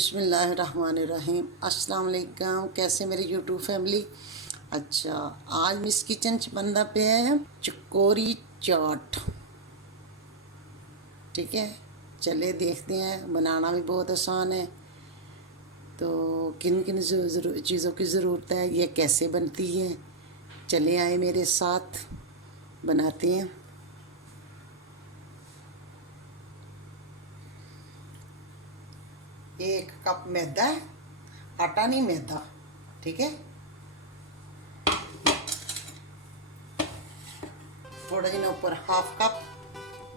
बिस्मिल्लाहिर्रहमानिर्रहीम। अस्सलाम वालेकुम। कैसे मेरी यूट्यूब फैमिली। अच्छा, आज मिस किचन च बनदा पे है चकोरी चाट। ठीक है, चले देखते हैं। बनाना भी बहुत आसान है। तो किन किन चीज़ों की ज़रूरत है, ये कैसे बनती है, चले आए मेरे साथ, बनाते हैं। एक कप मैदा है, आटा नहीं मैदा। ठीक है, थोड़ा जिना ऊपर हाफ कप,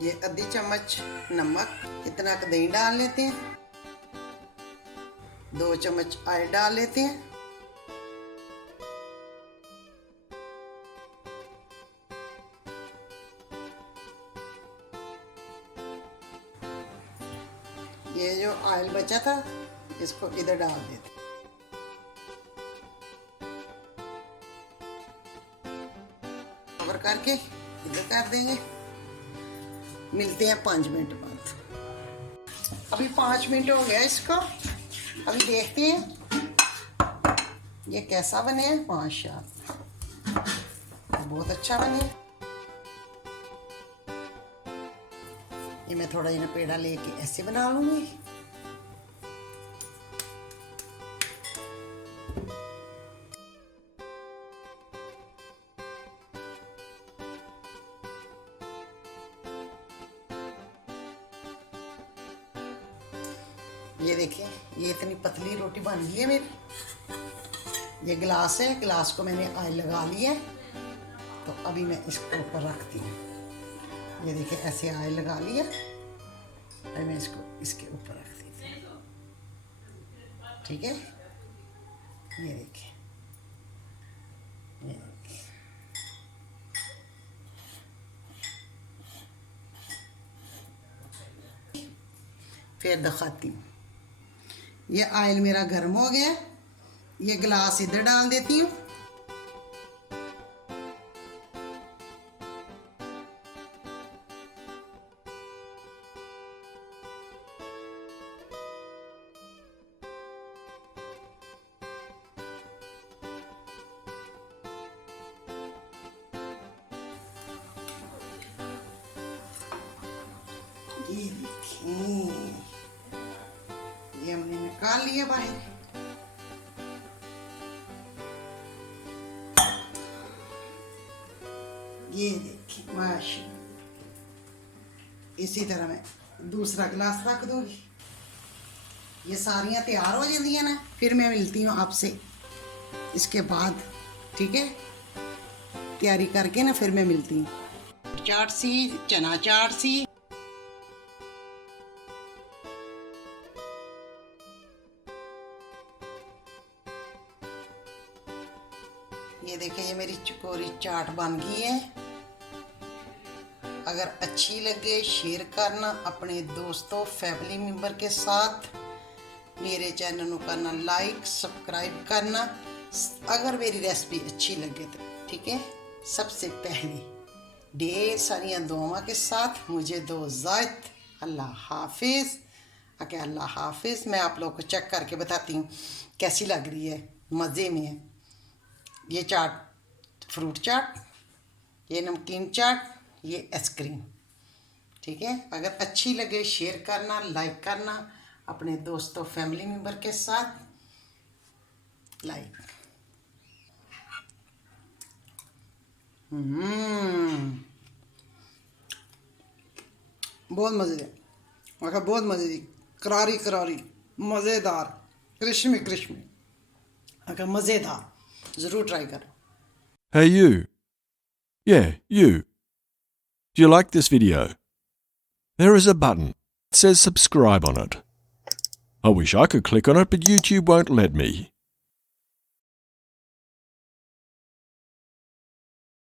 ये आधी चम्मच नमक, इतना का दही डाल लेते हैं, 2 चम्मच ऑयल डाल लेते हैं, ये जो ऑयल बचा था इसको इधर डाल देते, कवर करके इधर कर देंगे। मिलते हैं 5 मिनट बाद। अभी 5 मिनट हो गया इसको। अभी देखते हैं ये कैसा बने है। माशाअल्लाह, बहुत अच्छा बने। ये मैं थोड़ा जिना पेड़ा लेके ऐसे बना लूंगी। ये देखिए, ये इतनी पतली रोटी बन गई है मेरी। ये गिलास है, गिलास को मैंने ऑयल लगा लिया है। तो अभी मैं इसको ऊपर रखती हूँ। ये देखिए, ऐसे ऑयल लगा लिया। अभी मैं इसको इसके ऊपर रख देती हूँ। ठीक है, ये देखिए, ये देखिए। फिर दिखाती हूँ। ये ऑयल मेरा गर्म हो गया। ये गिलास इधर डाल देती हूँ। ये देखिए, ये हमने निकाल लिया बाहर। ये देखिए, माशाल्लाह। इसी तरह मैं दूसरा गिलास रख दूंगी। ये सारियां तैयार हो जाती हैं ना, फिर मैं मिलती हूँ आपसे इसके बाद। ठीक है, तैयारी करके ना फिर मैं मिलती हूँ। चाट सी, चना चाट सी। ये देखिए, ये मेरी चकोरी चाट बन गई है। अगर अच्छी लगे शेयर करना अपने दोस्तों फैमिली मेंबर के साथ। मेरे चैनल को करना लाइक, सब्सक्राइब करना अगर मेरी रेसिपी अच्छी लगे तो। ठीक है, सबसे पहले ढेर सारी दुआओं के साथ मुझे दो इजाज़त। अल्लाह हाफिज़। ओके, अल्लाह हाफिज़। मैं आप लोगों को चेक करके बताती हूँ कैसी लग रही है। मज़े में है ये चाट, फ्रूट चाट, ये नमकीन चाट, ये आइसक्रीम। ठीक है, अगर अच्छी लगे शेयर करना, लाइक करना अपने दोस्तों फैमिली मेंबर के साथ। लाइक। बहुत मज़ेदार, मगर बहुत मज़ेदार, करारी करारी, मज़ेदार, क्रिस्मी क्रिस्मी, अगर मज़ेदार। ज़रूर ट्राई करो। Hey you. Yeah, you. Do you like this video? There is a button. It says subscribe on it. I wish I could click on it, but YouTube won't let me.